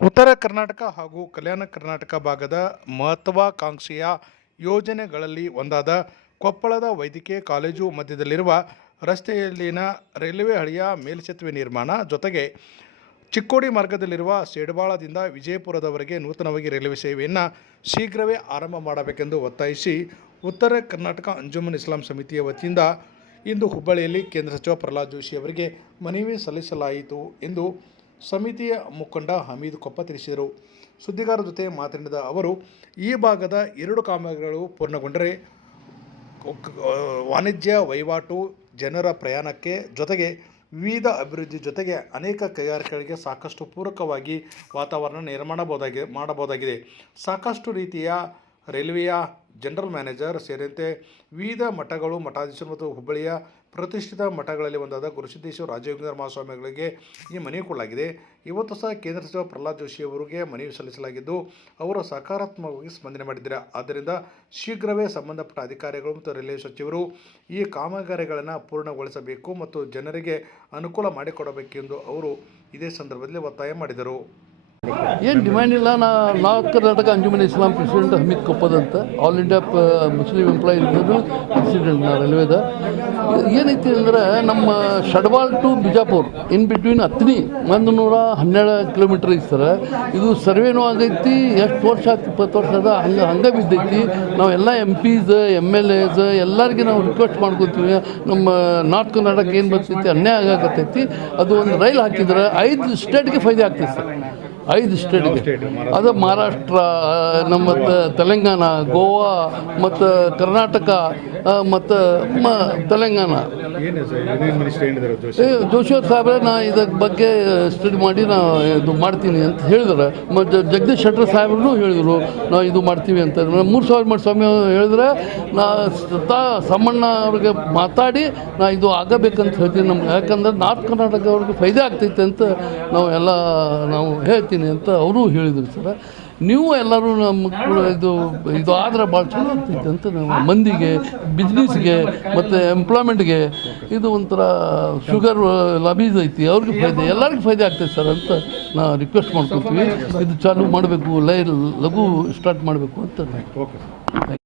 ಉತ್ತರ ಕರ್ನಾಟಕ ಹಾಗೂ ಕಲ್ಯಾಣ ಕರ್ನಾಟಕ ಭಾಗದ ಮಹತ್ವಾಕಾಂಕ್ಷೆಯ ಯೋಜನೆಗಳಲ್ಲಿ ಒಂದಾದ ಕೊಪ್ಪಳದ ವೈದ್ಯಕೀಯ ಕಾಲೇಜು ಮಧ್ಯದಲ್ಲಿರುವ ರಸ್ತೆಯಲ್ಲಿನ ರೈಲ್ವೆ ಹಳಿಯ ಮೇಲ್ಸೇತುವೆ ನಿರ್ಮಾಣ ಜೊತೆಗೆ ಚಿಕ್ಕೋಡಿ ಮಾರ್ಗದಲ್ಲಿರುವ ಸೇಡಬಾಳದಿಂದ ವಿಜಯಪುರದವರೆಗೆ ನೂತನವಾಗಿ ರೈಲ್ವೆ ಸೇವೆಯನ್ನು ಶೀಘ್ರವೇ ಆರಂಭ ಮಾಡಬೇಕೆಂದು ಒತ್ತಾಯಿಸಿ ಉತ್ತರ ಕರ್ನಾಟಕ ಅಂಜುಮನ್ ಇಸ್ಲಾಂ ಸಮಿತಿಯ ವತಿಯಿಂದ ಇಂದು ಹುಬ್ಬಳ್ಳಿಯಲ್ಲಿ ಕೇಂದ್ರ ಸಚಿವ ಪ್ರಹ್ಲಾದ್ ಜೋಶಿ ಅವರಿಗೆ ಮನವಿ ಸಲ್ಲಿಸಲಾಯಿತು ಎಂದು ಸಮಿತಿಯ ಮುಖಂಡ ಹಮೀದ್ ಕೊಪ್ಪ ತಿಳಿಸಿದರು. ಸುದ್ದಿಗಾರರ ಜೊತೆ ಮಾತನಾಡಿದ ಅವರು, ಈ ಭಾಗದ ಎರಡು ಕಾಮಗಾರಿಗಳು ಪೂರ್ಣಗೊಂಡರೆ ವಾಣಿಜ್ಯ ವಹಿವಾಟು ಜನರ ಪ್ರಯಾಣಕ್ಕೆ ಜೊತೆಗೆ ವಿವಿಧ ಅಭಿವೃದ್ಧಿ ಜೊತೆಗೆ ಅನೇಕ ಕೈಗಾರಿಕೆಗಳಿಗೆ ಸಾಕಷ್ಟು ಪೂರಕವಾಗಿ ವಾತಾವರಣ ನಿರ್ಮಾಣಬಹುದಾಗಿ ಮಾಡಬಹುದಾಗಿದೆ. ಸಾಕಷ್ಟು ರೀತಿಯ ರೈಲ್ವೆಯ ಜನರಲ್ ಮ್ಯಾನೇಜರ್ ಸೇರಿದಂತೆ ವಿವಿಧ ಮಠಗಳು, ಮಠಾಧೀಶರು ಮತ್ತು ಹುಬ್ಬಳ್ಳಿಯ ಪ್ರತಿಷ್ಠಿತ ಮಠಗಳಲ್ಲಿ ಒಂದಾದ ಗುರುಸಿದ್ದೇಶ್ವರ ರಾಜಯೋಗೇಂದ್ರ ಮಹಾಸ್ವಾಮಿಗಳಿಗೆ ಈ ಮನವಿ ಕೊಡಲಾಗಿದೆ. ಇವತ್ತು ಸಹ ಕೇಂದ್ರ ಸಚಿವ ಪ್ರಹ್ಲಾದ್ ಜೋಶಿ ಅವರಿಗೆ ಮನವಿ ಸಲ್ಲಿಸಲಾಗಿದ್ದು, ಅವರು ಸಕಾರಾತ್ಮಕವಾಗಿ ಸ್ಪಂದನೆ ಮಾಡಿದ್ದಾರೆ. ಆದ್ದರಿಂದ ಶೀಘ್ರವೇ ಸಂಬಂಧಪಟ್ಟ ಅಧಿಕಾರಿಗಳು ಮತ್ತು ರೈಲ್ವೆ ಸಚಿವರು ಈ ಕಾಮಗಾರಿಗಳನ್ನು ಪೂರ್ಣಗೊಳಿಸಬೇಕು ಮತ್ತು ಜನರಿಗೆ ಅನುಕೂಲ ಮಾಡಿಕೊಡಬೇಕೆಂದು ಅವರು ಇದೇ ಸಂದರ್ಭದಲ್ಲಿ ಒತ್ತಾಯ ಮಾಡಿದರು. ಏನು ಡಿಮ್ಯಾಂಡ್ ಇಲ್ಲ? ನಾ ನಾರ್ತ್ ಕರ್ನಾಟಕ ಅಂಜುಮನ್ ಇಸ್ಲಾಂ ಪ್ರೆಸಿಡೆಂಟ್ ಹಮೀದ್ ಕೊಪ್ಪದ್ ಅಂತ. ಆಲ್ ಇಂಡಿಯಾ ಪ ಮುಸ್ಲಿಂ ಎಂಪ್ಲಾಯಿ ಪ್ರೆಸಿಡೆಂಟ್ ನಾ ರೈಲ್ವೇದ ಏನೈತಿ ಅಂದ್ರೆ ನಮ್ಮ Shadwal to Bijapur in between ಹತ್ತನಿ ಒಂದು ನೂರ ಹನ್ನೆರಡು ಕಿಲೋಮೀಟ್ರ್ ಸರ್ ಇದು ಸರ್ವೇನೂ ಆಗೈತಿ ಎಷ್ಟು ವರ್ಷ ಆಯ್ತು? ಇಪ್ಪತ್ತು ವರ್ಷ ಅದ ಹಂಗೆ ಹಂಗೆ ಬಿದ್ದೈತಿ. ನಾವೆಲ್ಲ M Ps M L S ಎಲ್ಲರಿಗೆ ನಾವು ರಿಕ್ವೆಸ್ಟ್ ಮಾಡ್ಕೊತೀವಿ. ನಮ್ಮ ನಾರ್ತ್ ಕರ್ನಾಟಕ ಏನು ಬರ್ತೈತಿ? ಅನ್ಯಾಯ ಆಗತ್ತೈತಿ ಅದು ಒಂದು ರೈಲ್ ಹಾಕಿದ್ರೆ ಐದು ಸ್ಟೇಟ್ಗೆ ಫೈದೆ ಆಗ್ತೈತಿ. ಸರ್ ಐದು ಸ್ಟೇಟ್ಗೆ ಅದು ಮಹಾರಾಷ್ಟ್ರ ನಮ್ಮ ತೆಲಂಗಾಣ ಗೋವಾ ಮತ್ತು ಕರ್ನಾಟಕ ಮತ್ತು ಮ ತೆಲಂಗಾಣ. ಜೋಶಿ? ಅವ್ರ ಸಾಹೇಬ್ರೆ ನಾ ಇದಕ್ಕೆ ಬಗ್ಗೆ ಸ್ಟಡಿ ಮಾಡಿ ನಾ ಇದು ಮಾಡ್ತೀನಿ ಅಂತ ಹೇಳಿದ್ರೆ. ಮತ್ತು ಜಗದೀಶ್ ಶೆಟ್ಟರ್ ಸಾಹೇಬ್ರು ಹೇಳಿದರು ನಾವು ಇದು ಮಾಡ್ತೀವಿ ಅಂತ. ಮೂರು ಸಾವಿರ ಮಾಡಿ ಸ್ವಾಮಿ ಹೇಳಿದ್ರೆ ನಾ ಸ್ವತಃ ಸಮ್ಮಣ್ಣ ಅವ್ರಿಗೆ ಮಾತಾಡಿ ನಾ ಇದು ಆಗಬೇಕಂತ ಹೇಳ್ತೀನಿ ನಮ್ಗೆ. ಯಾಕಂದ್ರೆ ನಾರ್ತ್ ಕರ್ನಾಟಕ ಅವ್ರಿಗೆ ಫೈದೆ ಆಗ್ತೈತೆ ಅಂತ ನಾವು ಎಲ್ಲ ನಾವು ಹೇಳ್ತೀನಿ ಅಂತ ಅವರು ಹೇಳಿದರು ಸರ. ನೀವು ಎಲ್ಲರೂ ನಮ್ಮ ಇದು ಇದು ಆದ್ರೆ ಭಾಳ ಚಲೋ ಆಗ್ತೈತೆ ಅಂತ ನಾವು ಮಂದಿಗೆ ಬಿಸ್ನೆಸ್ಗೆ ಮತ್ತು ಎಂಪ್ಲಾಯ್ಮೆಂಟ್ಗೆ ಇದು ಒಂಥರ ಶುಗರ್ ಲಬೀಸ್ ಐತಿ ಅವ್ರಿಗೆ ಫೈದೆ, ಎಲ್ಲರಿಗೂ ಫೈದೆ ಆಗ್ತೈತೆ ಸರ್ ಅಂತ ನಾ ರಿಕ್ವೆಸ್ಟ್ ಮಾಡ್ಕೊತೀವಿ ಇದು ಚಾಲು ಮಾಡಬೇಕು, ಲೈ ಲಘು ಸ್ಟಾರ್ಟ್ ಮಾಡಬೇಕು ಅಂತ. ಓಕೆ